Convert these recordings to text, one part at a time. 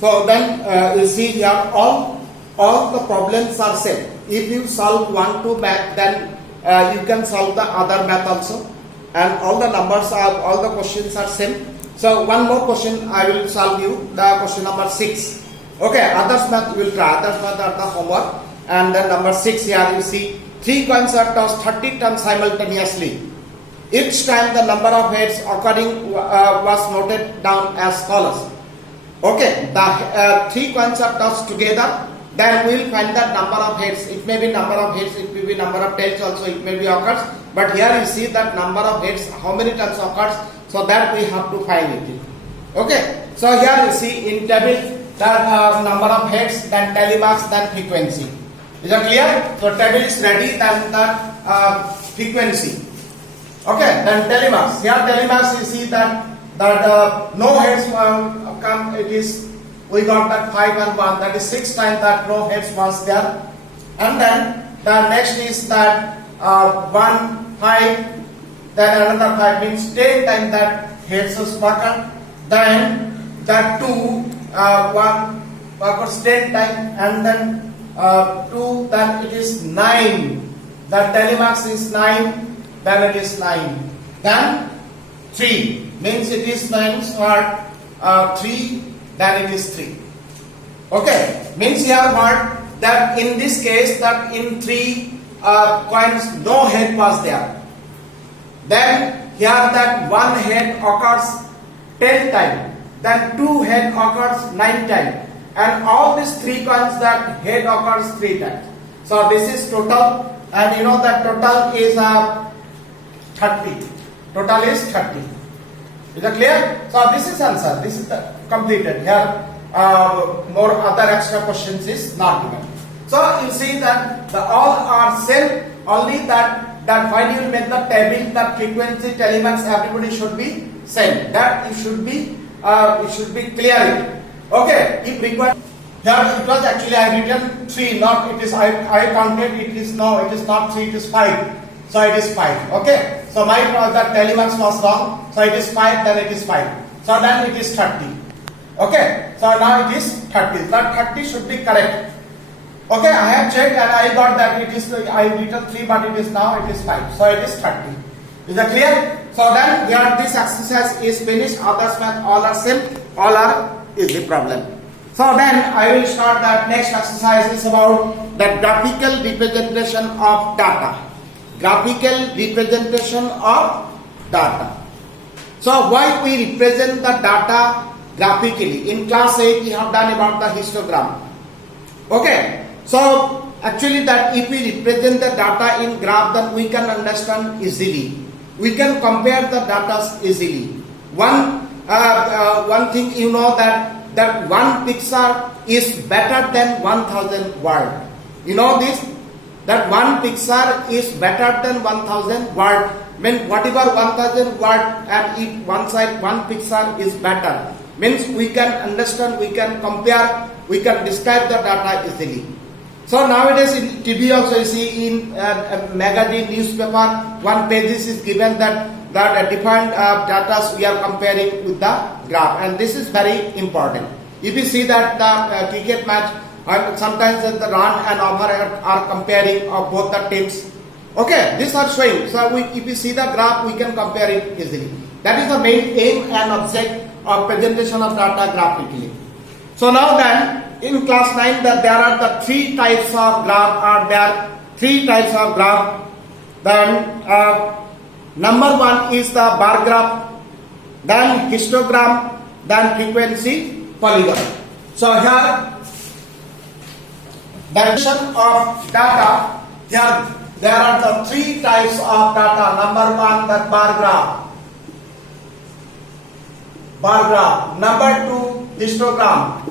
So then you see here all the problems are same. If you solve 1, 2 math, then you can solve the other math also, and all the numbers are, all the questions are same. So one more question I will solve you, the question number 6. Okay, others math will try, others math are the homework. And then number 6 here you see 3 coins are tossed 30 times simultaneously. Each time the number of heads occurring was noted down as follows. Okay, the 3 coins are tossed together, then we will find the number of heads. It may be number of heads, it may be number of tails also, it may be occurs. But here you see that number of heads, how many times occurs, so that we have to find it. Okay, so here you see in table the number of heads, then telemarks, then frequency. Is that clear? So table is ready, then the frequency. Okay, then telemarks. Here telemarks you see that no heads come, it is, we got that 5 and 1, that is 6 times that no heads was there. And then the next is that 1, 5, then another 5 means 10 times that heads was spoken. Then that 2, 1 occurs 10 times, and then 2, then it is 9. The telemarks is 9, then it is 9. Then 3 means it is 9 or 3, then it is 3. Okay, means here what, that in this case that in 3 coins no head was there. Then here that 1 head occurs 10 times, then 2 head occurs 9 times, and all these 3 coins that head occurs 3 times. So this is total, and you know that total is 30. Total is 30. Is that clear? So this is answer. This is completed. Here more other extra questions is not given. So you see that the all are same. Only that when you make the table, the frequency, telemarks, everybody should be same. That it should be clear. Okay. If required, here it was actually I written 3. Not it is I counted. It is no. It is not 3. It is 5. So it is 5. Okay. So my that telemarks was wrong. So it is 5. Then it is 5. So then it is 30. Okay. So now it is 30. That 30 should be correct. Okay. I have checked and I got that it is I written 3, but it is now it is 5. So it is 30. Is that clear? So then here this exercise is finished. Others math all are same. All are easy problem. So then I will start that next exercise is about the graphical representation of data. Graphical representation of data. So why we represent the data graphically? In class 8 we have done about the histogram. Okay. So actually that if we represent the data in graph, then we can understand easily. We can compare the data easily. One thing you know that one picture is better than 1,000 word. You know this? That one picture is better than 1,000 word. Mean whatever 1,000 word, and if one side one picture is better, means we can understand, we can compare, we can describe the data easily. So nowadays in TV also you see in magazine, newspaper, one page is given that different data we are comparing with the graph, and this is very important. If you see that the cricket match, sometimes the run and over are comparing of both the teams. Okay, these are showing. So if you see the graph, we can compare it easily. That is the main aim and object of presentation of data graphically. So now then, in class 9, that there are the 3 types of graph. Are there 3 types of graph? Then number 1 is the bar graph, then histogram, then frequency polygon. So here definition of data, here there are the 3 types of data. Number 1, the bar graph. Number 2, histogram.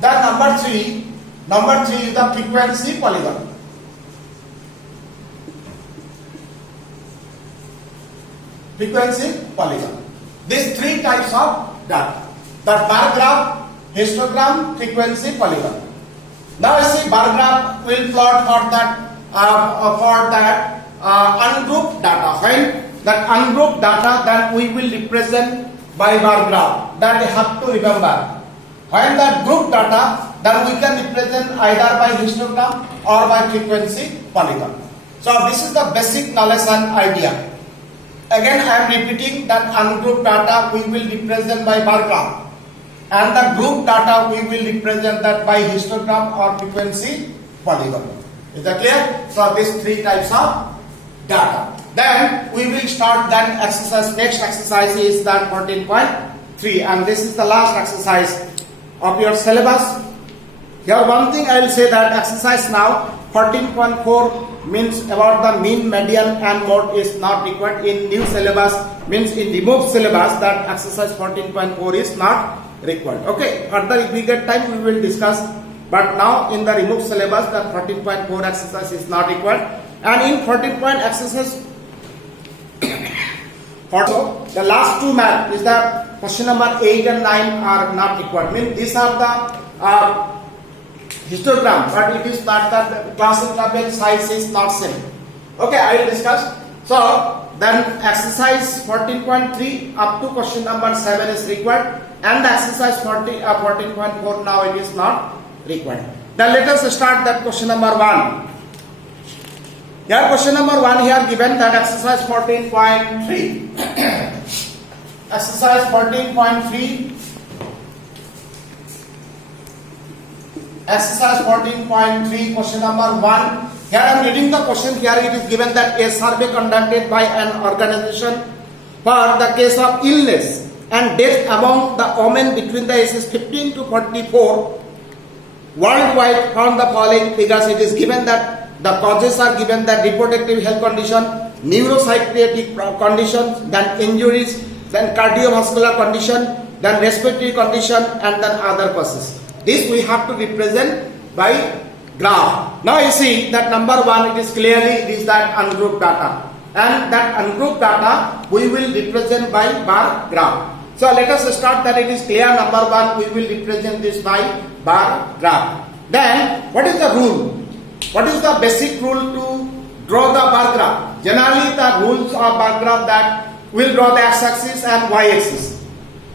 Then number 3 is the frequency polygon. These 3 types of data. The bar graph, histogram, frequency polygon. Now you see bar graph will plot for that ungrouped data. When that ungrouped data, then we will represent by bar graph. That you have to remember. When that group data, then we can represent either by histogram or by frequency polygon. So this is the basic knowledge and idea. Again, I am repeating that ungrouped data we will represent by bar graph, and the group data we will represent that by histogram or frequency polygon. Is that clear? So these three types of data. Then we will start then exercise. Next exercise is that 14.3, and this is the last exercise of your syllabus. Here one thing I will say that exercise now 14.4 means about the mean, median and mode is not required in new syllabus, means in removed syllabus that exercise 14.4 is not required. Okay, further if we get time we will discuss, but now in the removed syllabus that 14.4 exercise is not required, and in 14. Exercise also the last two math is that question number 8 and 9 are not required, means these are the histogram, but it is not that the class interval size is not same. Okay, I will discuss. So then exercise 14.3 up to question number 7 is required, and the exercise 14.4 now it is not required. Then let us start that question number 1. Here question number 1 here given that exercise 14.3. Exercise 14.3. Exercise 14.3 question number 1. Here I am reading the question. Here it is given that a survey conducted by an organization for the case of illness and death among the women between the ages 15 to 44 worldwide found the following figures. It is given that the causes are given that reproductive health condition, neuropsychiatric conditions, then injuries, then cardiovascular condition, then respiratory condition, and then other causes. This we have to represent by graph. Now you see that number 1 it is clearly it is that ungrouped data, and that ungrouped data we will represent by bar graph. So let us start that it is clear number 1 we will represent this by bar graph. Then what is the rule? What is the basic rule to draw the bar graph? Generally the rules of bar graph that we will draw the x-axis and y-axis.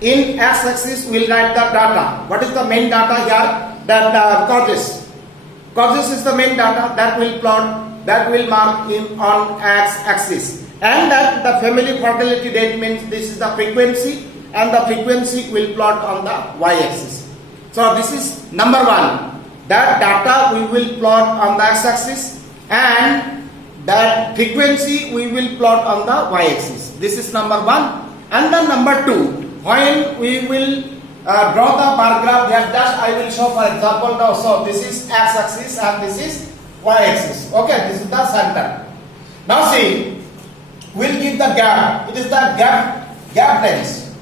In x-axis we will write the data. What is the main data here? That causes. Causes is the main data that will plot, that will mark in on x-axis. And that the family fertility rate means this is the frequency, and the frequency will plot on the y-axis. So this is number 1. That data we will plot on the x-axis, and that frequency we will plot on the y-axis. This is number 1. And then number 2, when we will draw the bar graph, here just I will show for example now. So this is x-axis and this is y-axis. Okay, this is the center. Now see, we'll give the gap. It is the gap length.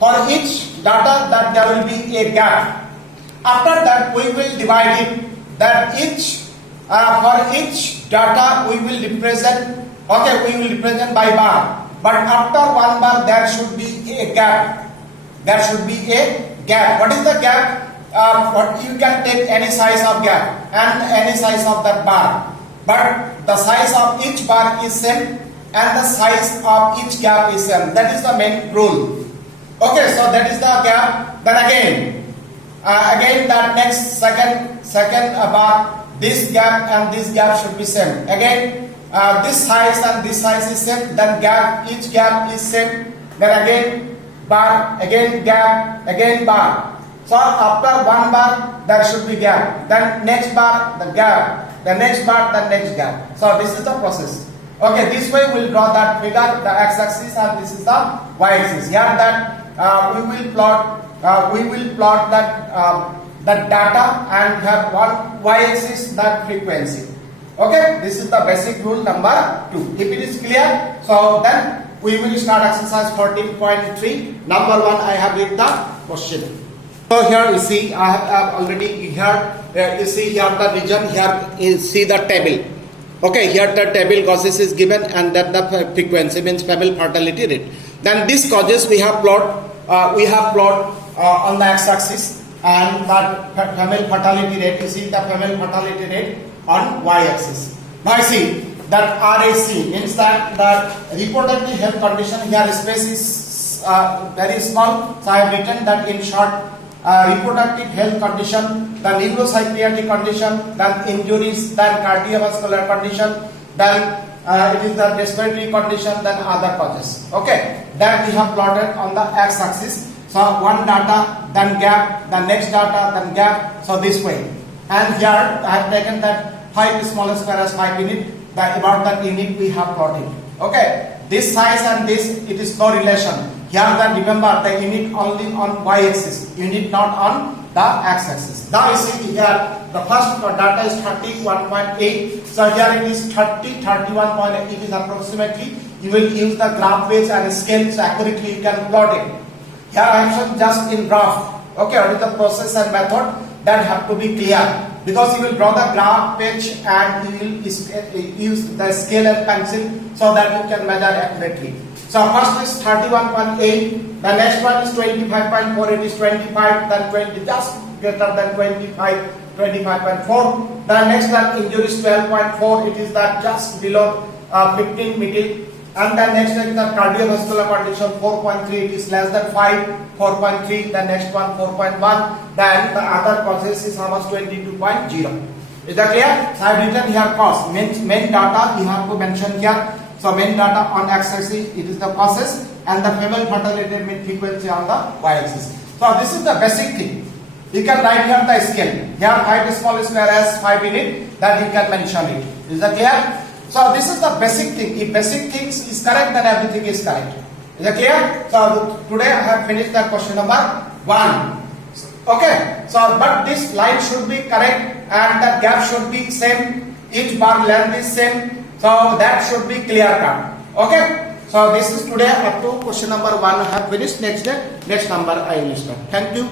For each data that there will be a gap. After that we will divide it, that for each data we will represent, okay, we will represent by bar, but after one bar there should be a gap. There should be a gap. What is the gap? What you can take any size of gap and any size of that bar, but the size of each bar is same and the size of each gap is same. That is the main rule. Okay, so that is the gap. Then again that next second bar, this gap and this gap should be same. Again this size and this size is same, then gap, each gap is same. Then again bar, again gap, again bar. So after one bar there should be gap, then next bar the gap, the next bar the next gap. So this is the process. Okay, this way we'll draw that figure, the x-axis, and this is the y-axis. Here that we will plot that data and have one y-axis, that frequency. Okay, this is the basic rule number 2. If it is clear, so then we will start exercise 14.3. Number 1, I have read the question. So here you see, I have already here. You see here the region. Here you see the table. Okay, here the table causes is given, and that the frequency means female fertility rate. Then this causes we have plot. On the x-axis, and that female fertility rate. You see the female fertility rate on y-axis. Now you see that RAC means that the reproductive health condition. Here space is very small, so I have written that in short. Reproductive health condition, then neuropsychiatric condition, then injuries, then cardiovascular condition, then it is the respiratory condition, then other causes. Okay, that we have plotted on the x-axis. So one data, then gap, the next data, then gap. So this way. And here I have taken that 5 small square as 5 unit. That about that unit we have plotted. Okay, this size and this it is no relation. Here then remember the unit only on y-axis, unit not on the x-axis. Now you see here the first data is 31.8. So here it is 31.8. It is approximately. You will use the graph base and scale so accurately you can plot it. Here I am showing just in graph. Okay, what is the process and method that have to be clear, because you will draw the graph page and you will use the scale and pencil so that you can measure accurately. So first is 31.8, the next one is 25.4, it is 25, then 20, just greater than 25, 25.4. The next one injury is 12.4, it is that just below 15 middle. And then next is the cardiovascular condition 4.3, it is less than 5, 4.3, the next one 4.1, then the other causes is how much 22.0. Is that clear? So I have written here cause, main data you have to mention here. So main data on x-axis it is the causes and the female fertility mean frequency on the y-axis. So this is the basic thing. You can write here the scale. Here 5 small square as 5 unit, that you can mention it. Is that clear? So this is the basic thing. If basic things is correct, then everything is correct. Is that clear? So today I have finished the question number 1. Okay. So but this line should be correct and the gap should be same. Each bar length is same. So that should be clear cut. Okay. So this is today up to question number 1 I have finished. Next day, next number I will start. Thank you.